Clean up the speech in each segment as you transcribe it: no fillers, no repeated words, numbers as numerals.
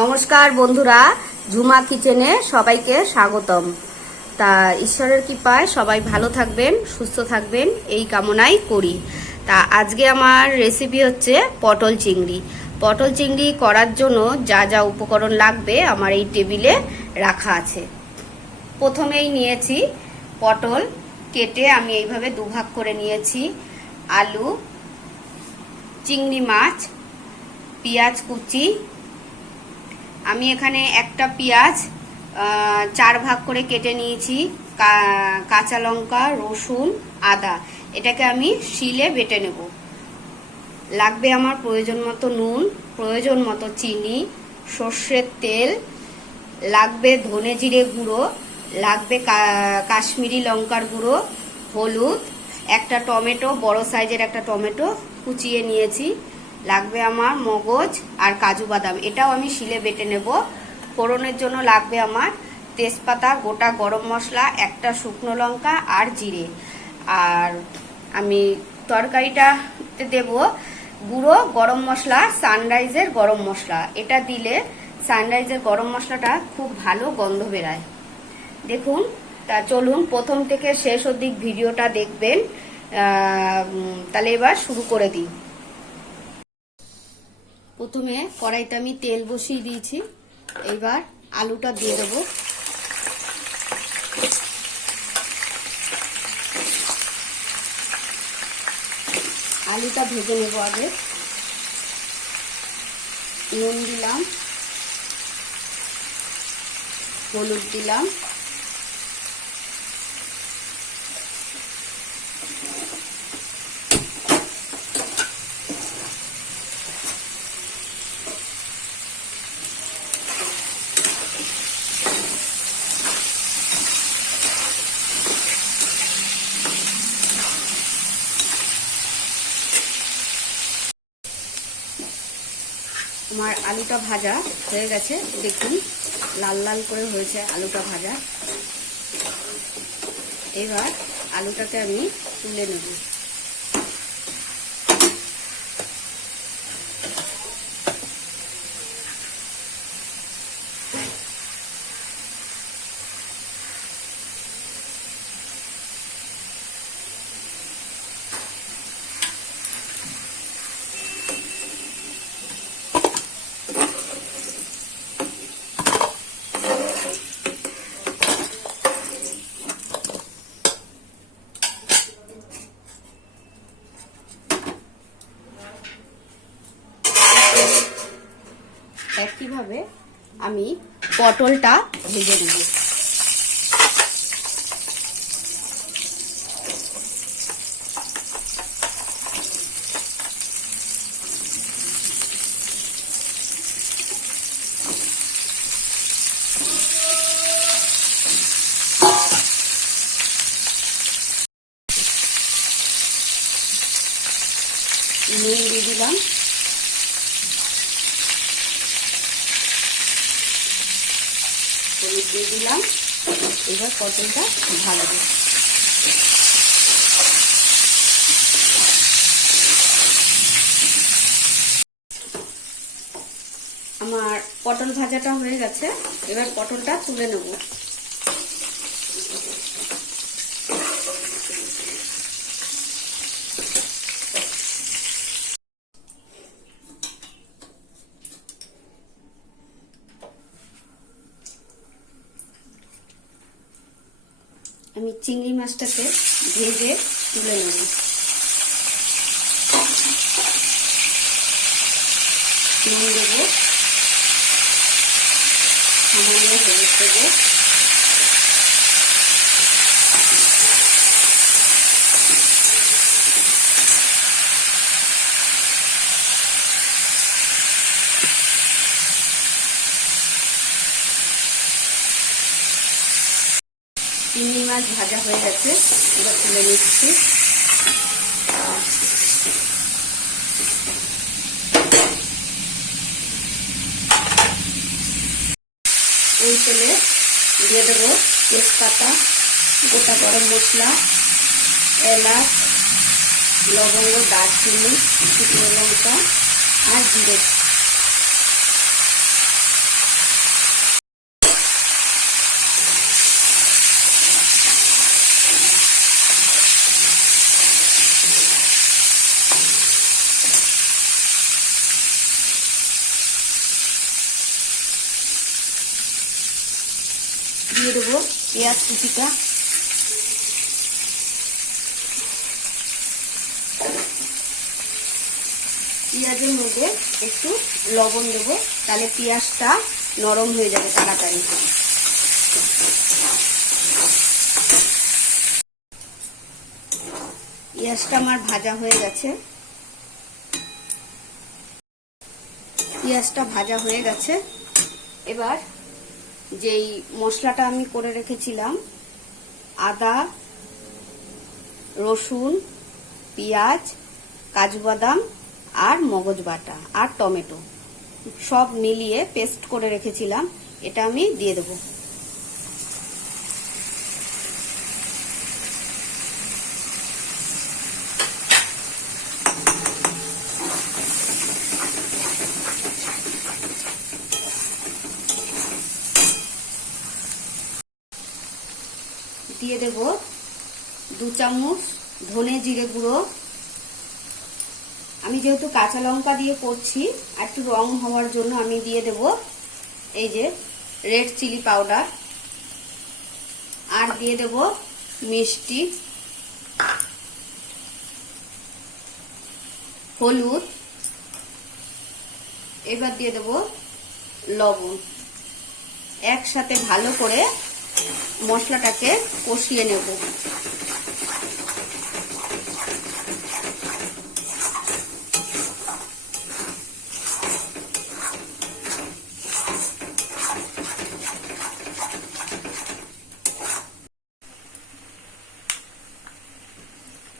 নমস্কার বন্ধুরা, ঝুমা কিচেনে সবাইকে স্বাগতম। তা ঈশ্বরের কৃপায় সবাই ভালো থাকবেন, সুস্থ থাকবেন এই কামনাই করি। তা আজকে আমার রেসিপি হচ্ছে পটল চিংড়ি। পটল চিংড়ি করার জন্য যা যা উপকরণ লাগবে আমার এই টেবিলে রাখা আছে। প্রথমেই নিয়েছি পটল, কেটে আমি এইভাবে দুভাগ করে নিয়েছি। আলু, চিংড়ি মাছ, পেঁয়াজ কুচি। আমি এখানে একটা পেঁয়াজ 4 ভাগ করে কেটে নিয়েছি। কাঁচা লঙ্কা, রসুন, আদা, এটাকে আমি শিলে বেটে নেব। লাগবে আমার প্রয়োজন মতো নুন, প্রয়োজন মতো চিনি, সর্ষের তেল, লাগবে ধনে জিরে গুঁড়ো, লাগবে কাশ্মীরি লঙ্কার গুঁড়ো, হলুদ, একটা টমেটো, বড় সাইজের একটা টমেটো কুচিয়ে নিয়েছি, লাগবে আমার মগজ আর কাজু বাদাম, এটাও আমি শিলে বেটে নেব। ফোড়নের জন্য লাগবে আমার তেজপাতা, গোটা গরম মশলা, একটা শুকনো লঙ্কা আর জিরে। আর আমি তরকারিটাতে দেব গুঁড়ো গরম মশলা, সানরাইজের গরম মশলা। এটা দিলে সানরাইজের গরম মশলাটা খুব ভালো গন্ধ বেরায়। দেখুন, তা চলুন প্রথম থেকে শেষ অবধি ভিডিওটা দেখবেন। তাহলে এবার শুরু করে দিই। প্রথমে কড়াইতে আমি তেল বসিয়ে দিয়েছি। এবার আলুটা দিয়ে দেবো। আলুটা ভেজে নেব আগে। নুন দিলাম, হলুদ দিলাম, আমার আলুটা ভাজা হয়ে গেছে। দেখুন লাল লাল করে হয়েছে আলুটা ভাজা। এবার আলুটাকে আমি তুলে নেব। একইভাবে আমি পটলটা ভেজে নেব। নুন দিয়ে দিলাম, হলুদ দিয়ে দিলাম। এবার পটলটা ভাজবো। আমার পটল ভাজাটা হয়ে গেছে। এবার পটলটা তুলে নেব। আমি চিংড়ি মাছটাকে ভেজে তুলে নেব। নুন দেবো, সামান্য হলুদ দেবো, চিংড়ি মাছ ভাজা হয়ে গেছে। এবার তুলে নিচ্ছি। ওই তেলে দিয়ে দেবো তেজপাতা, গোটা গরম মশলা, এলাচ, লবঙ্গ, দারচিনি, শুকনো লঙ্কা আর জিরে। দিয়ে দেবো পেঁয়াজ কুচিটা, পেঁয়াজের মধ্যে একটু লবণ দেবো, তাহলে পেঁয়াজটা নরম হয়ে যাবে তাড়াতাড়ি। পেঁয়াজটা আমার ভাজা হয়ে গেছে, পেঁয়াজটা ভাজা হয়ে গেছে। এবার যেই মশলাটা আমি করে রেখেছিলাম, আদা, রসুন, পেঁয়াজ, কাজু বাদাম আর মগজ বাটা আর টমেটো সব মিলিয়ে পেস্ট করে রেখেছিলাম, এটা আমি দিয়ে দেবো। দিয়ে দেব 2 চামচ ধনে জিরে গুঁড়ো। আমি যেহেতু কাঁচা লঙ্কা দিয়ে করছি, একটু রং হওয়ার জন্য আমি দিয়ে দেব এই যে রেড চিলি পাউডার, আর দিয়ে দেব মিষ্টি, হলুদ, এবার দিয়ে দেব লবণ। একসাথে ভালো করে মশলাটাকে কষিয়ে নেব।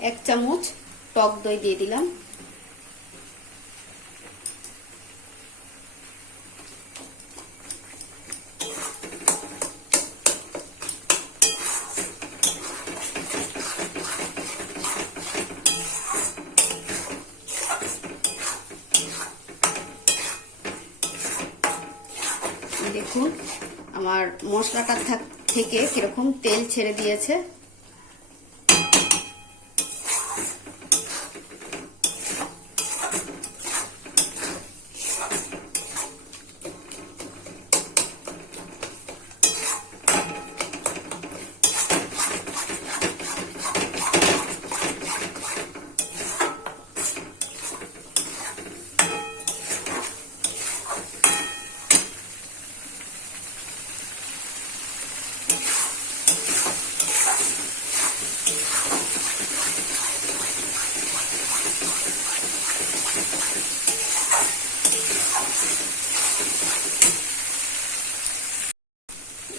এক চামচ টক দই দিয়ে দিলাম। দেখুন আমার মশলাটা থেকে কিরকম তেল ছেড়ে দিয়েছে।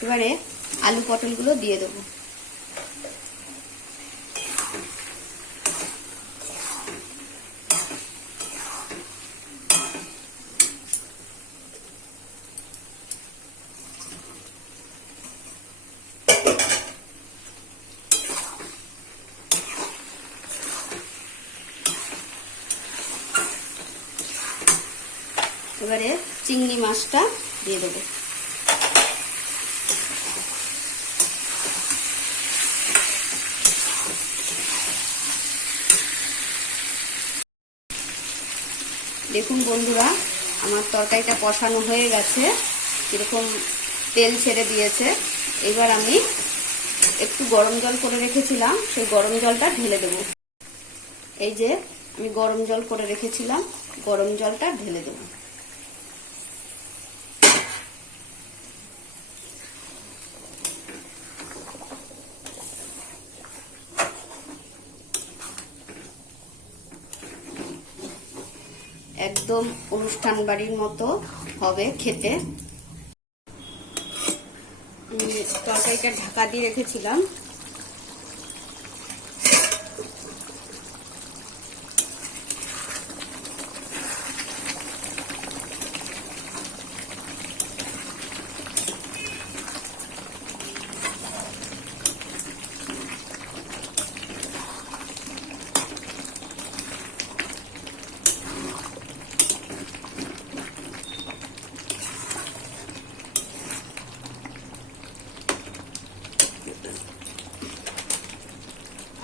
এবারে আলু পটলগুলো দিয়ে দেবো। এবারে চিংড়ি মাছটা দিয়ে দেবো। দেখুন বন্ধুরা, আমার তরকারিটা কষানো হয়ে গেছে, কিরকম তেল ছেড়ে দিয়েছে। এবার আমি একটু গরম জল করে রেখেছিলাম, সেই গরম জলটা ঢেলে দেব। এই যে আমি গরম জল করে রেখেছিলাম, গরম জলটা ঢেলে দেব। একদম অনুষ্ঠান বাড়ির মতো হবে খেতে। তরকারিটা ঢাকা দিয়ে রেখেছিলাম,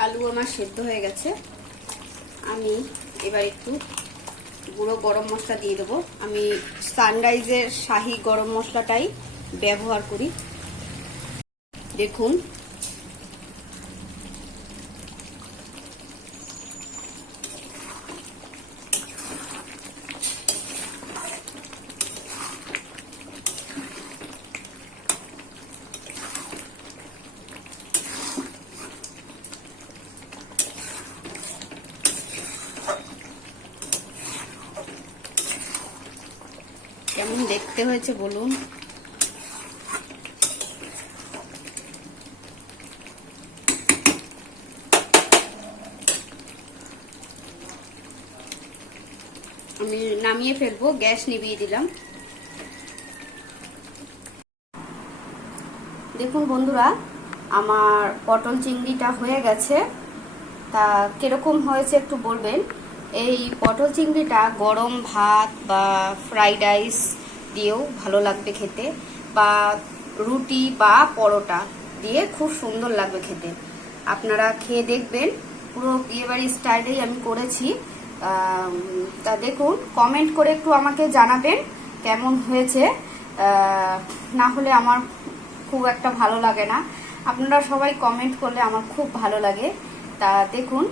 আলু আমার সেদ্ধ হয়ে গেছে। আমি এবার একটু গুঁড়ো গরম মশলা দিয়ে দেবো। আমি সানরাইজের শাহি গরম মশলাটাই ব্যবহার করি। দেখুন কেমন দেখতে হয়েছে বলুন। আমি নামিয়ে ফেলবো, গ্যাস নিভিয়ে দিলাম। দেখুন বন্ধুরা, আমার পটল চিংড়িটা হয়ে গেছে। তা কিরকম হয়েছে একটু বলবেন। এই পটল চিংড়িটা গরম ভাত বা ফ্রাইড রাইস দিয়েও ভালো লাগবে খেতে, বা রুটি বা পরোটা দিয়ে খুব সুন্দর লাগবে খেতে। আপনারা খেয়ে দেখবেন, পুরো বিয়েবাড়ি স্টাইলেই আমি করেছি। তা দেখুন, কমেন্ট করে একটু আমাকে জানাবেন কেমন হয়েছে। না হলে আমার খুব একটা ভালো লাগে না, আপনারা সবাই কমেন্ট করলে আমার খুব ভালো লাগে। তা দেখুন